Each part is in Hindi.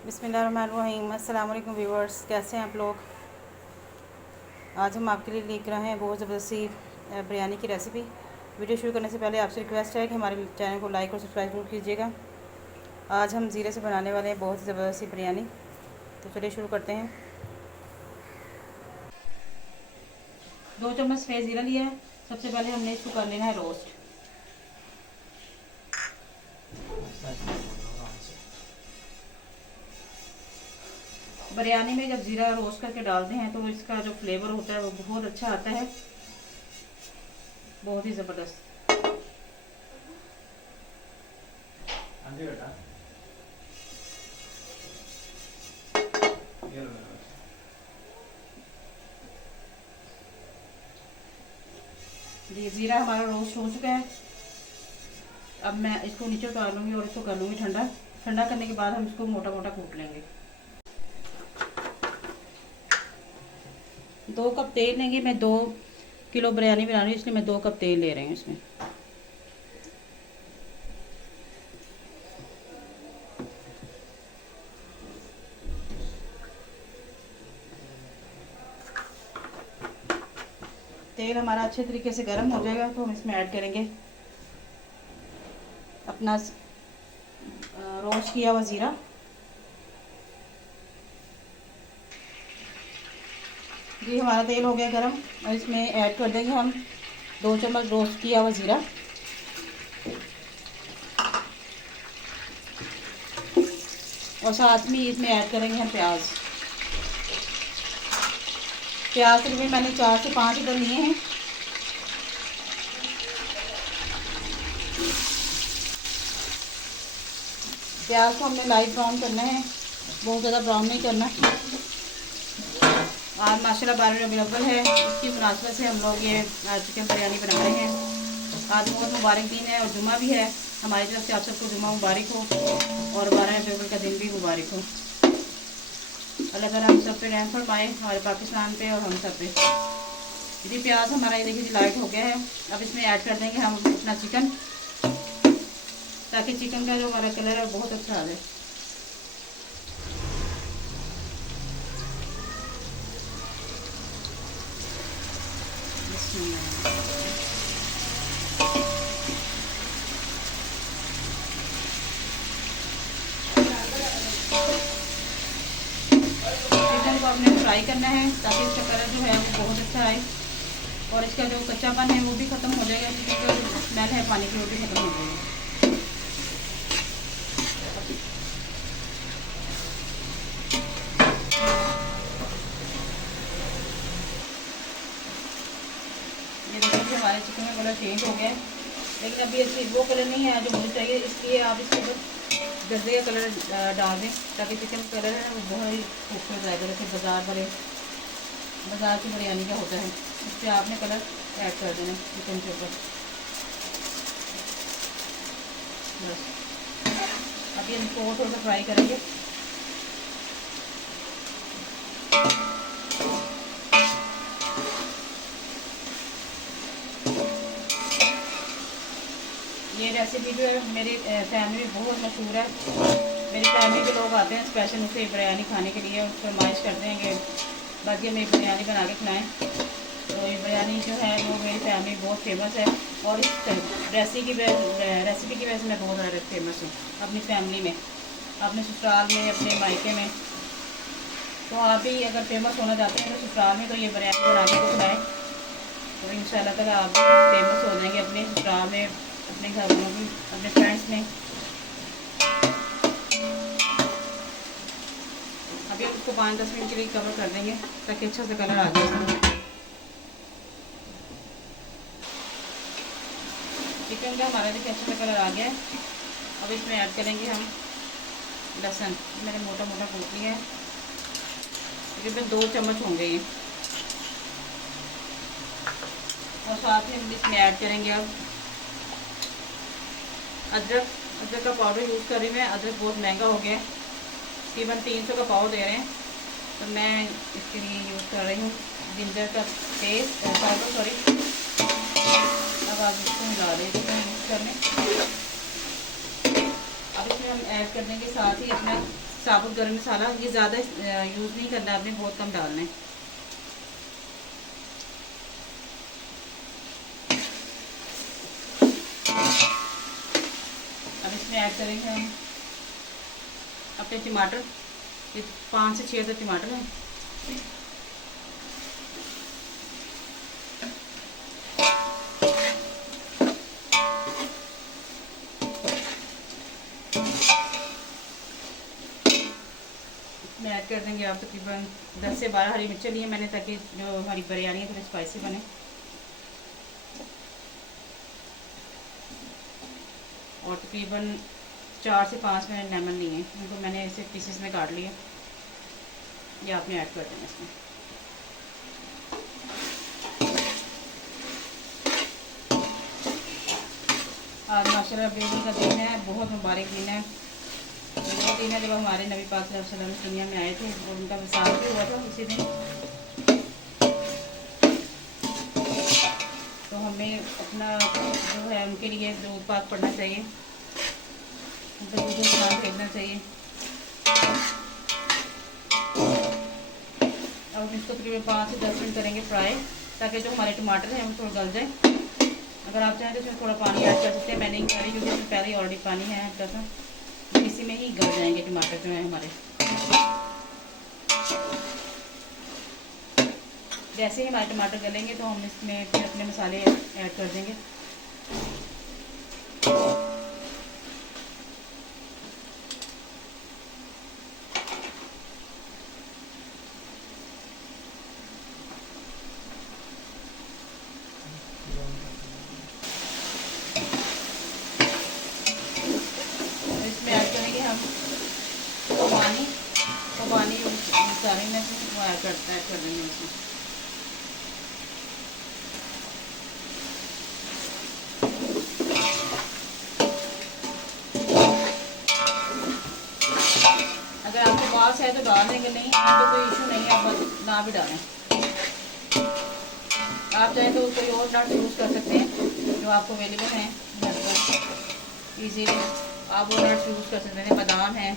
बिस्मिल्लाहिर्रहमानिर्रहीम। अस्सलाम वालेकुम व्यूअर्स, कैसे हैं आप लोग। आज हम आपके लिए लेकर आए हैं बहुत ज़बरदस्ती बिरयानी की रेसिपी। वीडियो शुरू करने से पहले आपसे रिक्वेस्ट है कि हमारे चैनल को लाइक और सब्सक्राइब जरूर कीजिएगा। आज हम ज़ीरे से बनाने वाले हैं बहुत ज़बरदस्ती बिरयानी। तो चलिए शुरू करते हैं। 2 चम्मच सफ़ेद ज़ीरा लिया है। सबसे पहले हमने इसको कर लेना है रोस्ट। बिरयानी में जब ज़ीरा रोस्ट करके डालते हैं तो इसका जो फ्लेवर होता है वो बहुत अच्छा आता है, बहुत ही ज़बरदस्त। ये ज़ीरा हमारा रोस्ट हो चुका है। अब मैं इसको नीचे उतार लूँगी और इसको कर लूँगी ठंडा। ठंडा करने के बाद हम इसको मोटा मोटा कूट लेंगे। 2 कप तेल लेंगे। मैं 2 किलो बिरयानी बना रही हूँ, इसलिए मैं 2 कप तेल ले रही हूँ इसमें। तेल हमारा अच्छे तरीके से गर्म हो जाएगा तो हम इसमें ऐड करेंगे अपना रोस्ट किया हुआ ज़ीरा। जी हमारा तेल हो गया गर्म और इसमें ऐड कर देंगे हम 2 चम्मच रोस्ट किया हुआ ज़ीरा। और साथ में इसमें ऐड करेंगे हम प्याज। प्याज तकरीबन मैंने 4 से 5 इधर लिए हैं। प्याज को हमने लाइट ब्राउन करना है, बहुत ज़्यादा ब्राउन नहीं करना। आज माशाल्लाह 12 अवेलेबल है, इसकी मुनासबत से हम लोग ये चिकन बिरयानी बना रहे हैं। आज बहुत मुबारक दिन है और जुमा भी है। हमारी तरफ से आप सबको जुमा मुबारक हो और 12 अवेलेबल का दिन भी मुबारक हो। अल्लाह ताला हम सब पे रहम फरमाए, हमारे पाकिस्तान पे और हम सब पे। यदि प्याज हमारा ये देखिए लाइट हो गया है। अब इसमें ऐड कर देंगे हम अपना चिकन, ताकि चिकन का जो हमारा कलर है बहुत अच्छा आ जाए। चिकन को आपने फ्राई करना है ताकि इसका कलर जो है वो बहुत अच्छा आए और इसका जो कच्चापन है वो भी ख़त्म हो जाएगा। चिकन का जो स्मेल है पानी की वो भी ख़त्म हो जाएगी। ये देखिए हमारे चिकन का कलर चेंज हो गया है, लेकिन अभी इसकी वो कलर नहीं है जो मुझे चाहिए, इसलिए आप इसके ऊपर गज्जे का कलर डाल दें ताकि चिकन का कलर है वो बहुत ही खूबसूरत आएगा। जैसे बाज़ार की बिरयानी का होता है, इस पर आपने कलर ऐड कर देना चिकन के ऊपर। बस अभी हम इसको थोड़ा सा फ्राई करेंगे। ये रेसिपी जो है मेरी फैमिली में बहुत मशहूर है। मेरी फैमिली के लोग आते हैं स्पेशल मुझसे बिरयानी खाने के लिए, फरमाइश करते हैं कि बाकी हमें बिरयानी बना के खिलाएँ। तो ये बिरयानी जो है वो मेरी फैमिली बहुत फेमस है और इस रेसिपी की वजह से मैं बहुत ज़्यादा फेमस हूँ अपनी फैमिली में, अपने ससुराल में, अपने मायके में। तो आप भी अगर फेमस होना चाहते हैं तो ससुराल में तो ये बिरयानी बना के खिलाएँ, तो इंशाल्लाह ताला आप फेमस हो जाएंगे अपने ससुराल में, अपने घर वालों में, अपने फ्रेंड्स में। अभी हम इसको 5-10 मिनट के लिए कवर कर देंगे ताकि अच्छा सा कलर आ जाए। चिकन का हमारा देखिए अच्छा सा कलर आ गया है। अब इसमें ऐड करेंगे हम लहसुन। मैंने मोटा मोटा कूट लिया है, तकरीबन 2 चम्मच होंगे ये। और साथ ही हम इसमें ऐड करेंगे अब अदरक का पाउडर यूज़ कर रही हूँ मैं। अदरक बहुत महंगा हो गया है, तकरीबन 300 का पाव दे रहे हैं, तो मैं इसके लिए यूज़ कर रही हूँ जिंजर का पेस्ट पाउडर, सॉरी। अब आप इसको मिला देंगे मिक्स करने। अब इसमें हम ऐड कर देंगे साथ ही अपना साबुत गरम मसाला, ये ज़्यादा यूज़ नहीं करना आपने, बहुत कम डालना है। अब इसमें ऐड करेंगे हम अपने टमाटर, ये 5 से 6 टमाटर हैं। इसमें ऐड कर देंगे आप तकरीबन 10 से 12 हरी मिर्चें लिए मैंने, ताकि जो हमारी बिरयानी है थोड़ी स्पाइसी बने। और तकरीबन 4 से 5 मैंने लेमन लिए हैं, उनको मैंने ऐसे पीसेस में काट लिया। ये आपने ऐड कर देना इसमें। आज माशाल्लाह बेबी का दिन है, बहुत मुबारक दिन है। वो दिन है जब हमारे नबी पाक सल्लल्लाहु अलैहि वसल्लम दुनिया में आए थे और उनका विसाल भी हुआ था उसी दिन। तो हमें अपना जो है उनके लिए दूध पाक पढ़ना चाहिए, उनका दूध स्नान फेंकना चाहिए। अब इसको तकरीबन 5 से 10 मिनट करेंगे फ्राई, ताकि जो हमारे टमाटर हैं वो थोड़ा गल जाए। अगर आप चाहें तो इसमें थोड़ा पानी ऐड कर सकते हैं, मैंने नहीं करी क्योंकि इसमें पहले ऑलरेडी पानी है हल्का सा, तो इसी में ही गल जाएंगे टमाटर जो हैं हमारे। जैसे ही हमारे टमाटर गलेंगे तो हम इसमें फिर अपने मसाले ऐड कर देंगे। इसमें ऐड करेंगे हम पानी, तो पानी सारे में से वो ऐड कर देंगे इसमें। अगर आपके पास है तो डाल देंगे, नहीं है तो कोई इशू नहीं है, आप बस ना भी डालें। आप चाहें तो कोई और नट्स यूज़ कर सकते हैं जो आपको अवेलेबल हैं घर पर ईजीली, आप वो नट्स यूज़ कर सकते हैं। बादाम है,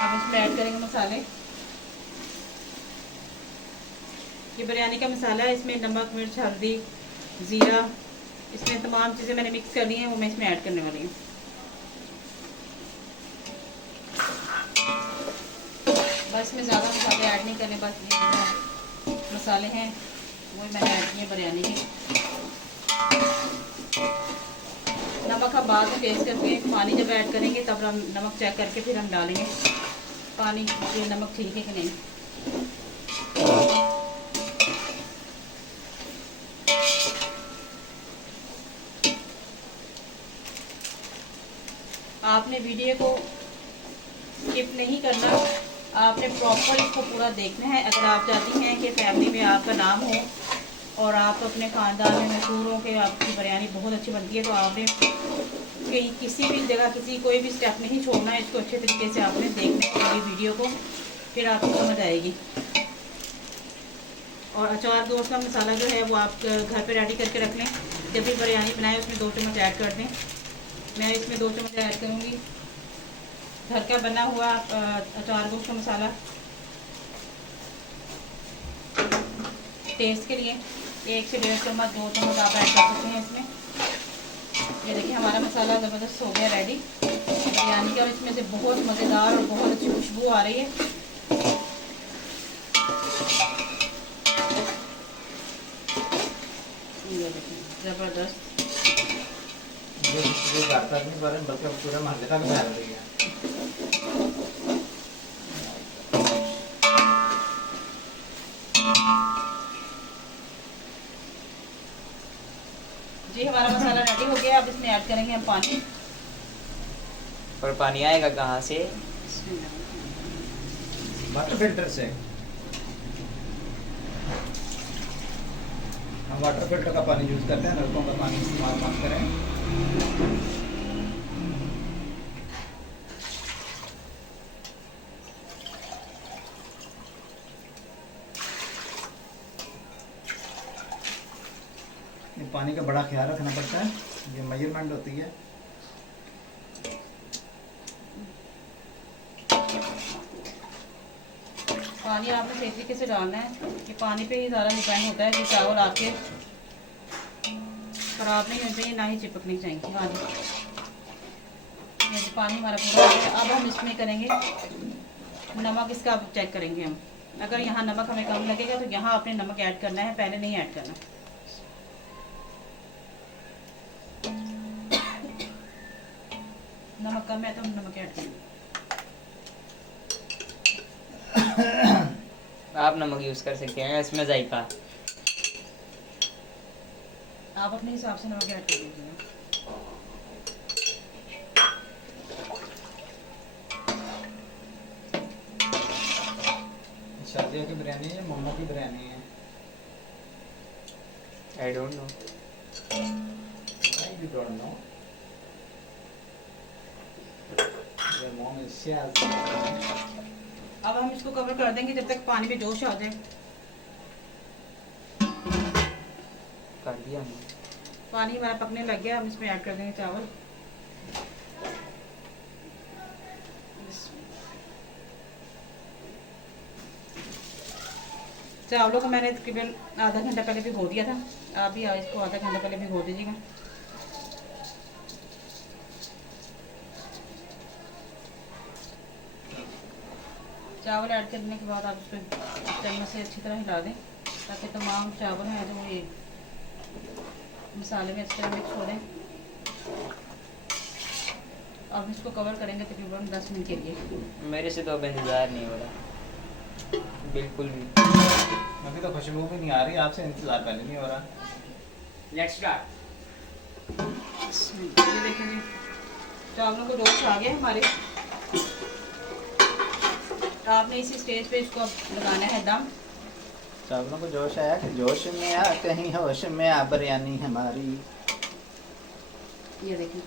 अब इसमें ऐड करेंगे मसाले। ये बिरयानी का मसाला है, इसमें नमक, मिर्च, हल्दी, ज़ीरा, इसमें तमाम चीज़ें मैंने मिक्स कर ली हैं, वो मैं इसमें ऐड करने वाली हूँ। बस इसमें ज़्यादा मसाले ऐड नहीं करने, बस ये मसाले हैं वही मैंने ऐड किए बिरयानी के। नमक हम बाद में टेस्ट करके, पानी जब ऐड करेंगे तब हम नमक चेक करके फिर हम डालेंगे पानी, ये नमक ठीक है कि नहीं। आपने वीडियो को स्किप नहीं करना, आपने प्रॉपर इसको पूरा देखना है। अगर आप चाहती हैं कि फैमिली में आपका नाम हो और आप अपने ख़ानदान में मशहूर हो कि आपकी बिरयानी बहुत अच्छी बनती है, तो आपने कहीं किसी भी जगह कोई भी स्टेप नहीं छोड़ना है। इसको अच्छे तरीके से आपने देखना है पूरी वीडियो को, फिर आपको समझ आएगी। और अचार दोस्त का मसाला जो है वो आप घर पे रेडी करके रख लें, जब भी बिरयानी बनाएं उसमें 2 चम्मच ऐड कर दें। मैं इसमें 2 चम्मच ऐड करूँगी घर का बना हुआ अचार गोश्त का मसाला टेस्ट के लिए। 1 से 1.5 चम्मच 2 चम्मच आप ऐड कर सकते हैं इसमें। ये देखिए हमारा मसाला ज़बरदस्त हो गया रेडी बिरयानी का, और इसमें से बहुत मज़ेदार और बहुत अच्छी खुशबू आ रही है। ये देखिए ज़बरदस्त, जो करता है इस बारे में बल्कि पूरा महल्ले का भी बना रही है। जी हमारा मसाला रेडी हो गया। अब इसमें ऐड करेंगे हम पानी। और पानी आएगा कहाँ से? वाटर फिल्टर से। हम वाटर फिल्टर का पानी यूज करते हैं, नलकों का पानी इस्तेमाल मत करें। पानी का बड़ा ख्याल रखना पड़ता है, ये मेजरमेंट होती है। पानी आपने सही तरीके से डालना है कि पानी पे ही ज़्यादा डिपेंड होता है कि चावल आपके ख़राब नहीं होने चाहिए, ना ही चिपकने चाहिए। हाँ जी, ये जी पानी हमारा पूरा हो गया। अब हम इसमें करेंगे नमक, इसका अब चेक करेंगे हम। अगर यहाँ नमक हमें कम लगेगा तो यहाँ आपने नमक ऐड करना है, पहले नहीं ऐड करना। नमक कम है तो हम नमक ऐड करेंगे। आप नमक यूज़ कर सकते हैं इसमें जायका। आप अपने हिसाब से नमक ऐड कर दीजिएगा। शादियों की बिरयानी है, मम्मा की बिरयानी है। I don't know. You don't know. Your mom is Shaz. अब हम इसको कवर कर देंगे जब तक पानी में जोश आ जाए। कर दिया हमने। पानी हमारा पकने लग गया, हम इसमें ऐड कर देंगे चावल। चावलों को मैंने तकरीबन आधा घंटा पहले भिगो दिया था, आप भी इसको आधा घंटा पहले भिगो दीजिएगा। चावल ऐड करने के बाद आप उसको चम्मच से अच्छी तरह हिला दें ताकि तमाम चावल हैं जो ये मसाले में अच्छी तरह मिक्स हो जाए। अब इसको कवर करेंगे तकरीबन 10 मिनट के लिए। मेरे से तो अब इंतज़ार नहीं हो रहा बिल्कुल भी। अभी तो खुशबू भी नहीं आ रही, आपसे इंतजार पहले नहीं हो रहा। Let's start. ये देखें जी, चावलों को जोश आ गया हमारे। आपने इसी स्टेज पे इसको लगाना है दम। चावलों को जोश आया कि जोश में आ, कहीं होश में आ, बिरयानी हमारी। ये देखिए,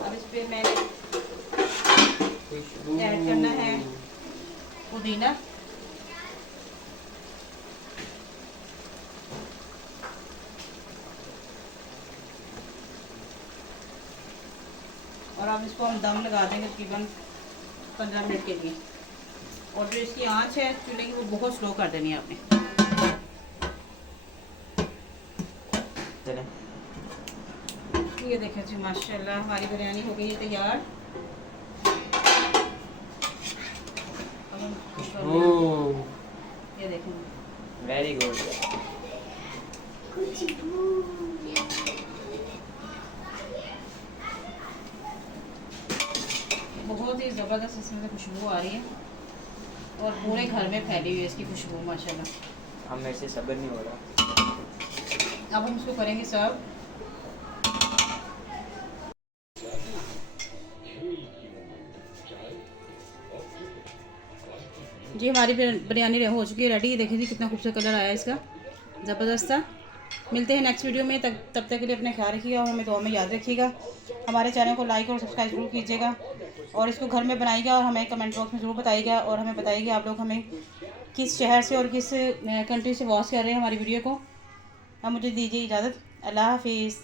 अब इस पे मैंने ऐड करना है पुदीना। और अब इसको हम दम लगा देंगे तकरीबन 15 मिनट के लिए। और जो इसकी आंच है चूल्हे की वो बहुत स्लो कर देनी है आपने। चलें। ये देखें जी, माशाल्लाह हमारी बिरयानी हो गई है तैयार। अब हम ये देखें, वेरी गुड। बहुत ही ज़बरदस्त इसमें से खुशबू आ रही है और पूरे घर में फैली हुई है इसकी खुशबू माशाल्लाह। अब मेरे से सब्र नहीं हो रहा। अब हम इसको करेंगे सर्व। जी हमारी बिरयानी हो चुकी है रेडी। देखिए जी कितना खूबसूरत कलर आया इसका, ज़बरदस्त था। मिलते हैं नेक्स्ट वीडियो में, तब तक के लिए अपने ख्याल रखिएगा और हमें दुआ में याद रखिएगा। हमारे चैनल को लाइक और सब्सक्राइब ज़रूर कीजिएगा और इसको घर में बनाइएगा और हमें कमेंट बॉक्स में ज़रूर बताइएगा और हमें बताइएगा आप लोग हमें किस शहर से और किस कंट्री से वॉच कर रहे हैं हमारी वीडियो को। अब मुझे दीजिए इजाज़त। अल्लाह हाफिज़।